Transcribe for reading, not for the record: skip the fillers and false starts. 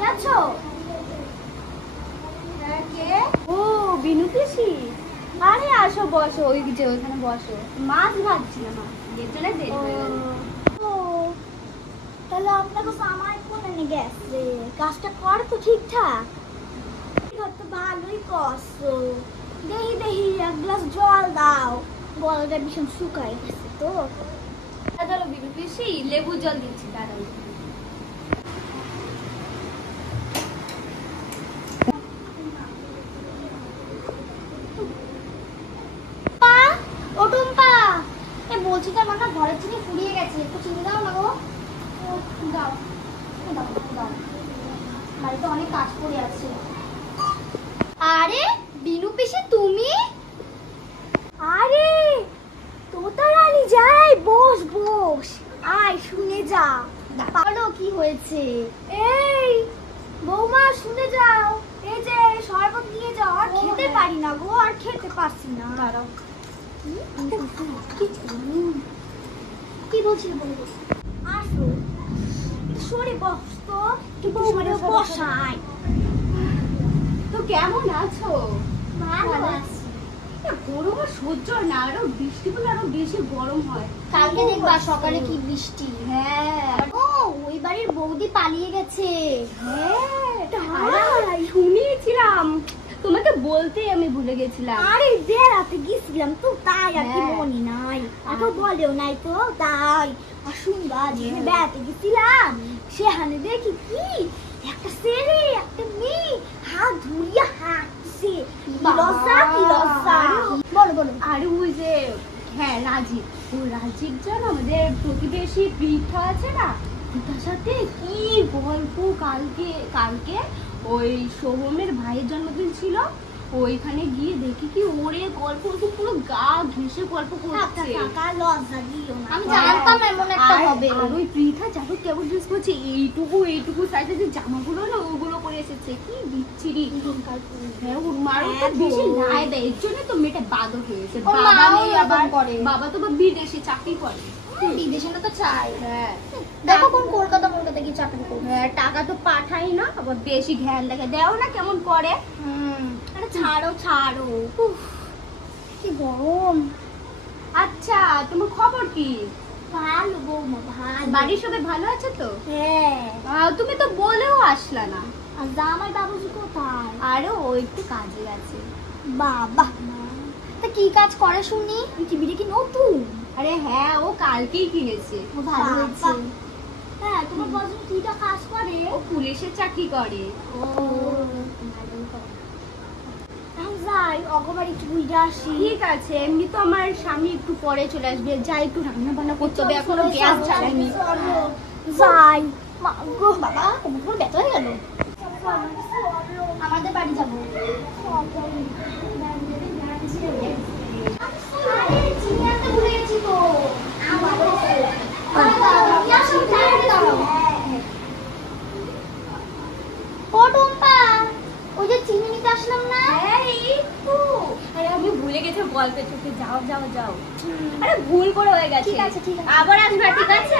দাঁড়িয়ে আছো? কে? ও বিনু পিসি। আরে আসো বসো, ওই যে ওখানে বসো। মাছ ভাজছিলাম, এর জন্য দেরি হয়ে গেল। ও তাহলে আপনাকে সামাই কোনে নিয়ে গেছে, কাজটা করে তো ঠিকঠাক? তো ভালোই করছো। দেখি দেখি এক গ্লাস জল দাও, গলাটা ভীষণ শুকায় গেছে তো। চলো বিনু পিসি, লেবু জল দিচ্ছি, দাঁড়াই। বলছি তো আমার না ঘরের চিনি ফুরিয়ে গেছে, একটু চিনি দাও না গো। দাও দাও দাও, বাড়িতে অনেক কাজ পড়ে আছে। আরে বিনু পিসি তুমি? আরে তোতারানি যাই, বস বস, আয় শুনে যা। বলো কি হয়েছে? এই বৌমা শুনে যাও, এই যে শরবত নিয়ে যাও। আর খেতে পারি না গো, আর খেতে পারছি না। দাঁড়াও, কি বলছিল বলো? আসো সরে বস তো, সরে বসাই। তো কেমন আছো? ভালো আছি। গরম আর সহ্য না, আরো বৃষ্টি হলে আরো বেশি গরম হয়। কালকে দেখবা সকালে কি বৃষ্টি। হ্যাঁ, ও ওই বাড়ির বৌদি পালিয়ে গেছে। হ্যাঁ শুনিয়েছিলাম, তোমাকে বলতে আমি ভুলে গেছিলাম। আরে বেড়াতে গেছিলাম তো, তাই আর কি মনে নাই, এত বলেও নাই তো তাই। আর শুনবা যেখানে বেড়াতে গেছিলাম সেখানে দেখি কি একটা ছেলে একটা মেয়ে হাত ধরিয়া হাঁটছে। লজ্জা কি লজ্জা। বলো বলো। আর ওই যে হ্যাঁ রাজীব, ও রাজীব জানো আমাদের প্রতিবেশী পৃথা আছে না, পৃথার সাথে কি গল্প। কালকে ওই সোহমের ভাইয়ের জন্মদিন ছিল, ওইখানে গিয়ে দেখি কি ওরে গল্প, পুরো গা ঘেঁষে গল্প করছে। আমি জানতাম এমন একটা হবে। আর ওই পৃথা যাবে কেমন ড্রেস করছে, এইটুকু সাইজের যে জামাগুলো না ওগুলো করে এসেছে, কি বিচ্ছিরি। বেশি লাই দেয়, এর জন্য তো মেয়েটা বাদর হয়েছে। বাবা তো বিদেশে চাকরি করে, বিদেশে না তো চাই। হ্যাঁ দেখো কোন কলকাতা গিয়ে চাকরি করবে। হ্যাঁ টাকা তো পাঠাই না, আবার বেশি ঘ্যান দেখে দেও না কেমন করে। আরে ছাড়ো ছাড়ো, কি গরম। আচ্ছা তোমার খবর কি? ভালো বৌমা, ভালো। বাড়ির সবাই ভালো আছে তো? হ্যাঁ। তুমি তো বলেও আসলা না। আর জামাই বাবুজি কোথায়? আরে ওই একটু কাজে আছে। বাবা, তা কি কাজ করে শুনি? টিভিটা কি নতুন? আরে হ্যাঁ, ও কালকেই কিনেছে। ও ভালো হয়েছে। হ্যাঁ তোমার বয়ফ্রেন্ড কিটা কাজ করে? ও পুলিশের চাকরি করে। ও ভালোই করে। যাই অগবাড়ি একটু ঘুরে আসি। ঠিক আছে, এমনি তো আমার স্বামী একটু পরে চলে আসবে, যাই একটু রান্না বান্না করতে হবে, এখনো গ্যাস জ্বালাইনি। যাই গো বাবা, কোমর ব্যথা হয়ে গেল। আমাদের বাড়ি যাবো। ভুলে গেছি তো। ওই যে চিনি নিতে আসলাম না। আরে আমি ভুলে গেছি গল্পের চোখে। যাও যাও যাও, আরে ভুল করে হয়ে গেছে। ঠিক আছে ঠিক আছে, আবার আসবে। ঠিক আছে।